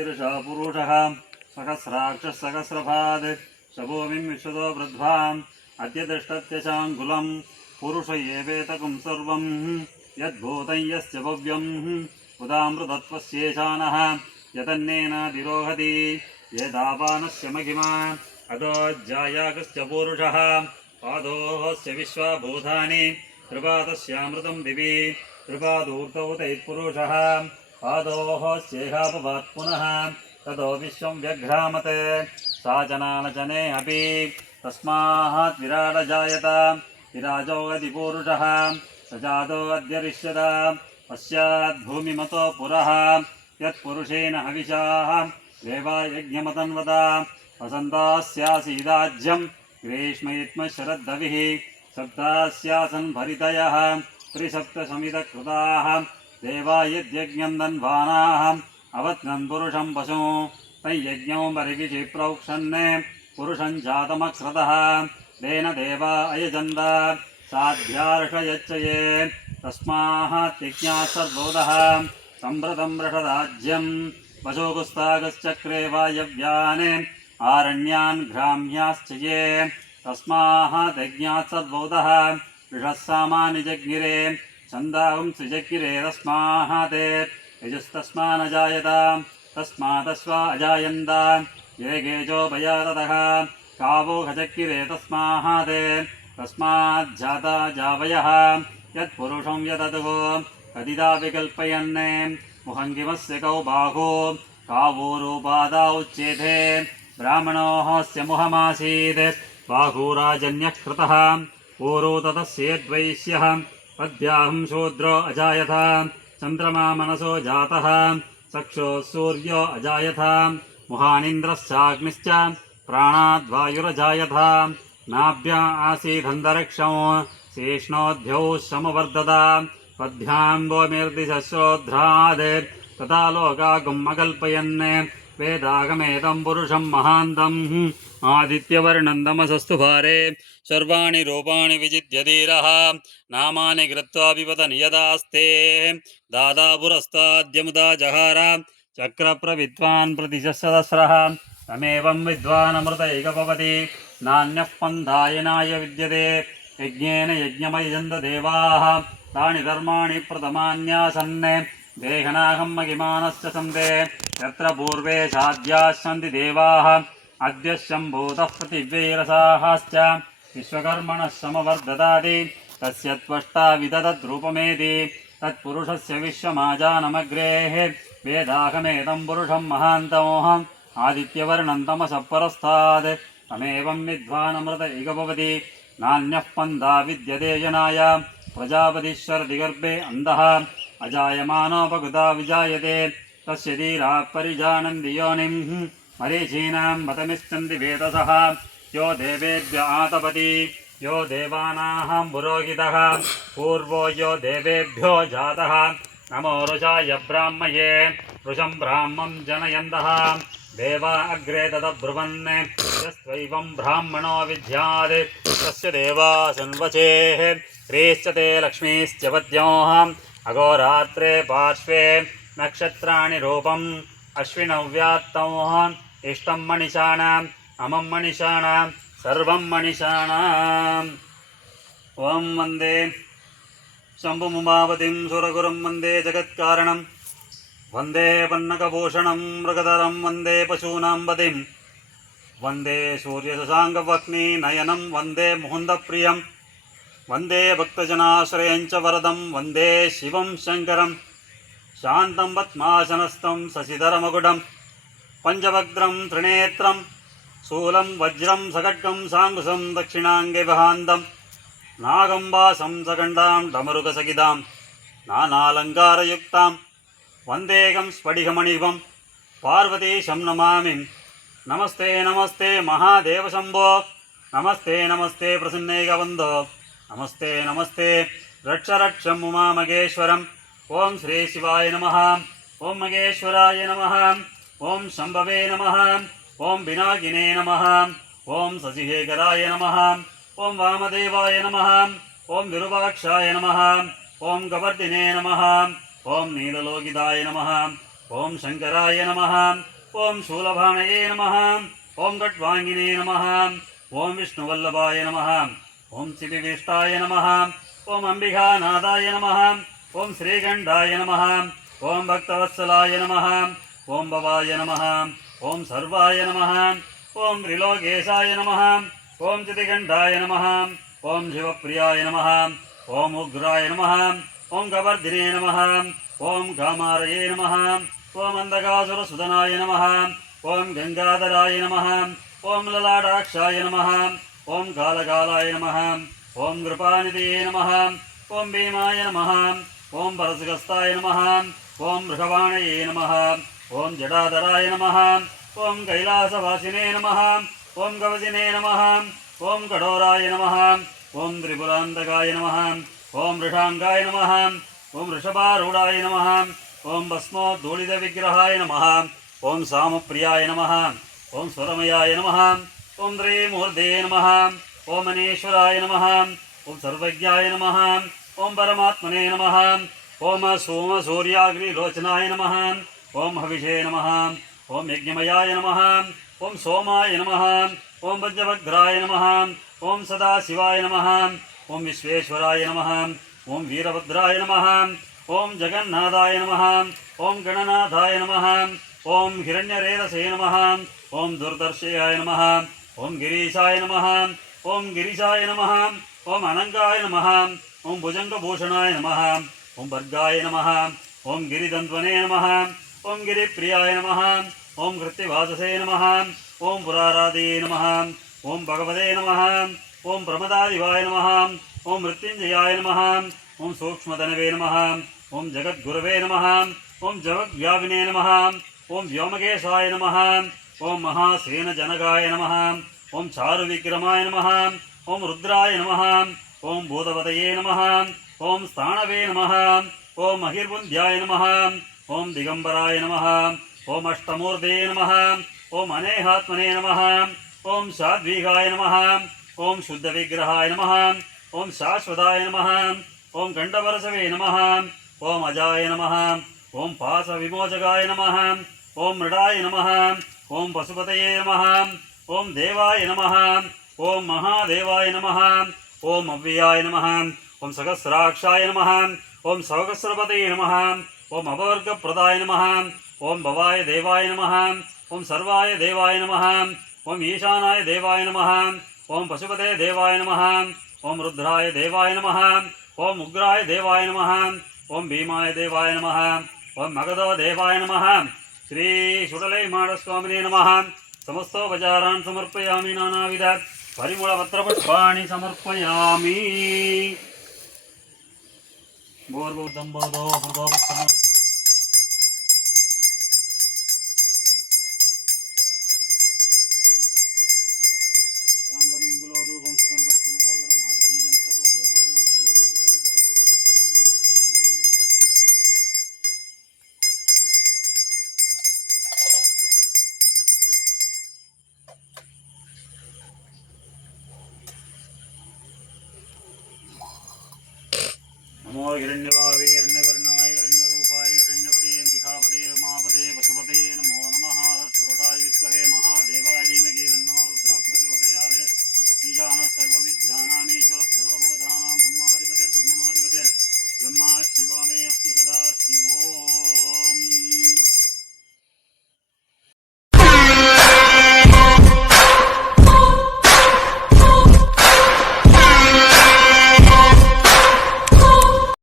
ईर्षा पुरुषः सहस्राक्षः सहस्रपाद शभोमिं विश्वतो वृद्ध्वाम् अद्य दृष्टत्यशाङ्कुलम् पुरुष एवेतकं सर्वं यद्भूतं यस्य भव्यम् उदामृतत्वस्येषानः यतन्नेनाधिरोहति येदावानस्य महिमा अदोज्जायाकस्य पूरुषः पादोऽस्य विश्वाभूतानि त्रिपादस्यामृतं दिवि त्रिपादूर्तौ तैत्पुरुषः पादोऽस्येहापवात् पुनः ततो विश्वं व्यघ्रामते सा जनानजने अपि तस्मात् विराडजायत विराजो अधिपूरुषः स जातो अध्यरिष्यत पश्चाद्भूमिमतो पुरः यत्पुरुषेण हविषाः देवायज्ञमतन्वत वसन्तास्यासीदाज्यं ग्रीष्मयित्म शरद्दविः सप्तास्यासन् भरितयः त्रिसप्तशमितकृताः देवायज्ञं दन्वानाः अवत्नन् पुरुषं पशु तयज्ञौ परिगिषि प्रोक्षन् पुरुषं जातमक्षतः तेन देवा अयजन्त साध्यार्षयच्चये तस्मात् यज्ञाः सर्वोदः सम्प्रतं वृषदाज्यं पशुकुस्तागश्चक्रे वायव्यान् आरण्यान् ग्राम्याश्च ये तस्मात् यज्ञात् सर्वोदः वृषः सामानि जज्ञिरे छन्दागं सृजज्ञिरे तस्मात् यजुस्तस्मानजायत तस्मादश्वा अजायन्त ये गेजोभयाततः कावो खजज्ञिरे तस्माज्जाता जावयः यत्पुरुषं यदतुः कदिदा विकल्पयन् मुहङ्गिमस्य कौ बाहो कावोरुपादा उच्येते ब्राह्मणोऽस्य मुहमासीत् बाहुराजन्यः कृतः पूरो ततस्येद्वैश्यः पद्याहं शूद्रो अजायथ चन्द्रमा मनसो जातः चक्षुः सूर्यो अजायथ मुहानिन्द्रश्चाग्निश्च प्राणाद्वायुरजायथ नाभ्या आसीदन्तरिक्षं शेष्णोऽध्यौ समवर्धत पद्भ्याम्बोमिर्दिशश्रोध्राद् तथा लोकागुम् अकल्पयन् वेदागमेदं पुरुषं महान्तम् आदित्यवर्णं तमसस्तु भारे सर्वाणि रूपाणि विजित्य धीरः नामानि कृत्वा पिबत नियतास्ते दादा पुरस्ताद्यमुदा जहार चक्रप्रविद्वान् प्रतिशतसहस्रः तमेवं विद्वानमृतैकभवति नान्यः पन्थायनाय विद्यते यज्ञेन यज्ञमयजन्त देवाः तानि धर्माणि प्रथमान्यासन् देहनाहं महिमानश्च सन्ते यत्र पूर्वे साध्याः सन्ति देवाः अद्य शम्भूतः पृथिव्यैरसाश्च विश्वकर्मणः समवर्धताति तस्य त्वष्टा विदधद्रूपमेति तत्पुरुषस्य विश्वमाजानमग्रेः वेदाहमेदं पुरुषं महान्तमोऽहम् आदित्यवर्णं तमसः परस्तात् तमेवं विद्वानमृत इकभवति नान्यः पन्था विद्यते जनाय प्रजापतिश्वरदिगर्भे अन्धः अजायमानोपकृता विजायते तस्य धीराः परिजानन्ति योनिं मरीचीनां मतमिच्छन्ति वेदसः यो देवेभ्य आतपति यो देवानां पुरोहितः पूर्वो यो देवेभ्यो जातः नमो ऋषाय ब्राह्मये ऋषं ब्राह्मं जनयन्तः देवा अग्रे तदब्रुवन् यस्त्वैवं ब्राह्मणो विद्यात् तस्य देवा सन्वचेः ह्रीश्च ते लक्ष्मीश्च पद्योः अघोरात्रे पार्श्वे नक्षत्राणि रूपम् अश्विनौ व्यात्तौः इष्टं मणिषाणाम् अमं मणिषाणां सर्वं मणिषाणाम् ॐ वन्दे शम्भुमुमावतिं सुरगुरुं वन्दे जगत्कारणं वन्दे पन्नकभूषणं मृगधरं वन्दे पशूनां पतिं वन्दे सूर्यशशाङ्कवह्निनयनं वन्दे मुकुन्दप्रियं वन्दे भक्तजनाश्रयं च वरदं वन्दे शिवं शङ्करं शान्तं पद्मासनस्थं शशिधरमकुटं पञ्चवक्त्रं त्रिनेत्रं शूलं वज्रं सखड्गं साङ्कुशं दक्षिणाङ्गे वहान्तं नागम्बासं सखण्डां डमरुकसहितां नानालङ्कारयुक्तां वन्देकं स्फटिकमणिभं पार्वतीशं नमामि नमस्ते नमस्ते महादेवशम्भो नमस्ते नमस्ते प्रसन्नेकबन्धो नमस्ते नमस्ते रक्ष रक्षं उमामहेश्वरम् ओं श्री शिवाय नमः ओं महेश्वराय नमः ओं शम्भवे नमः ओं विनायिने नमः ओं शशिशेखराय नमः ओं वामदेवाय नमः ओं विरूपाक्षाय नमः ओं गवर्धिने नमः ओं नीललोकिताय नमः ओं शंकराय नमः। ओं शूलभाणये नमः। ओं खट्वांगिने नमः। ओं विष्णुवल्लभाय नमः। ओं चितिविष्टाय नमः। ओं अंबिकानादाय नमः। ओं श्रीगंडाय नमः। ओं भक्तवत्सलाय नमः। ओं भवाय नमः। ओं सर्वाय नमः। ओं त्रिलोकेशाय नमः। ओं चितिगंडाय नमः। ओं शिवप्रियाय नमः। ओं उग्राय नमः। ओं कवर्धिने नमः। ओं कामारये नमः। ओं अंधकासुरसुदनाय नमः। ओं गंगाधराय नमः। ओं ललाटाक्षाय नमः। ओं कालकालाय नमः। ओं कृपानिधये नमः। ओं भीमाय नमः। ओं परसुगस्ताय नमः। ओं वृषभाणये नमः। ओं जटाधराय नमः। ओं कैलासवासिने नमः। ओं कवचिने नमः। ओं कठोराय नमः। ओं त्रिपुरान्तकाय नमः। ओं वृषांगाय नमः। ओं वृषभारूढाय नमः। ओं भस्मोद्धूलितविग्रहाय नमः। ओं सामप्रियाय नमः। ओं स्वरमयाय नमः। ओं त्रयमूर्धये नमः। ओं मनीश्वराय नमः। ओं सर्वज्ञाय नमः। ओं परमात्मने नमः। ओं सोमसूर्याग्निलोचनाय नमः। ओं हविषे नमः। ओं यज्ञमयाय नमः। ओं सोमाय नमः। ओं पंचभद्राय नमः। ओं सदाशिवाय नमः। ओं विश्वेश्वराय नमः। ओं वीरभद्राय नमः। ओं जगन्नाथाय नमः। ओं गणनाथाय नमः। ओं हिरण्यरेतसे नमः। ओं दुर्दर्शयाय नमः। ओं गिरीशाय नमः। ओं गिरिशाय नमः। ओं अनंगाय नमः। ओं भुजंगभूषणाय नमः। ओं भर्गाय नमः। ओं गिरिदन्त्वने नमः। ओं गिरिप्रियाय नमः। ओं कृत्तिवाससे नमः। ओं पुराराधये नमः। ओं भगवते नमः। ओं प्रमदादिवाय नमः। ओं मृत्युंजयाय नमः। ओं सूक्ष्मधनवे नमः। ओं जगद्गुरवे नमः। ओं जगद्व्यापिने नमः। ओं व्योमकेशाय नमः। ओं महासेनजनकाय नमः। ओं चारुविक्रमाय नमः। ओं रुद्राय नमः। ओं भूतपतये नमः। ओं स्थाणवे नमः। ओं महिर्बुन्ध्याय नमः। ओं दिगंबराय नमः। ओं अष्टमूर्धये नमः। ओं अनेहात्मने नमः। ओं साध्वीगाय नमः। ओं शुद्धविग्रहाय नमः। ओं शाश्वताय नमः। ओं गंडवरसवे नमः। ओं अजाय नमः। ओं पाशविमोचकाय नमः। ओं मृडाय नमः। ओं पशुपतये नमः। ओं देवाय नमः। ओं महादेवाय नमः। ओं अव्ययाय नमः। ओं सहस्राक्षाय नमः। ओं सहस्रपतये नमः। ओं अपवर्गप्रदाय नमः। ओं भवाय देवाय नमः। ओं सर्वाय देवाय नमः। ओं ईशानाय देवाय नमः। ओं पशुपते देवाय नमः। ओं रुद्राय देवाय नमः। ओं उग्राय देवाय नमः। ओं भीमाय देवाय नमः। ओं मगधो देवाय नमः। श्री सुडलैमाडस्वामिने नमः। समस्तोपचारान् समर्पयामि। नानाविध परिमलपत्रपुष्पाणि समर्पयामि। भूर्भुवस्सुः भूर्भुवस्सुः साङ्गमिङ्गलोदूपं सुगन्धं सुमनोहरम् आज्ञेयं सर्वदेवानां भूभूयं भजति। नमो हिरण्यभावे हिरण्यवर्णाय हिरण्यरूपाय हिरण्यपदे अंबिकापदे उमापदे पशुपतये नमो नमः। तत्पुरुषाय विद्महे महादेवाय धीमहि तन्नो रुद्रः प्रचोदयात्। ईशानः सर्वविद्यानामीश्वरः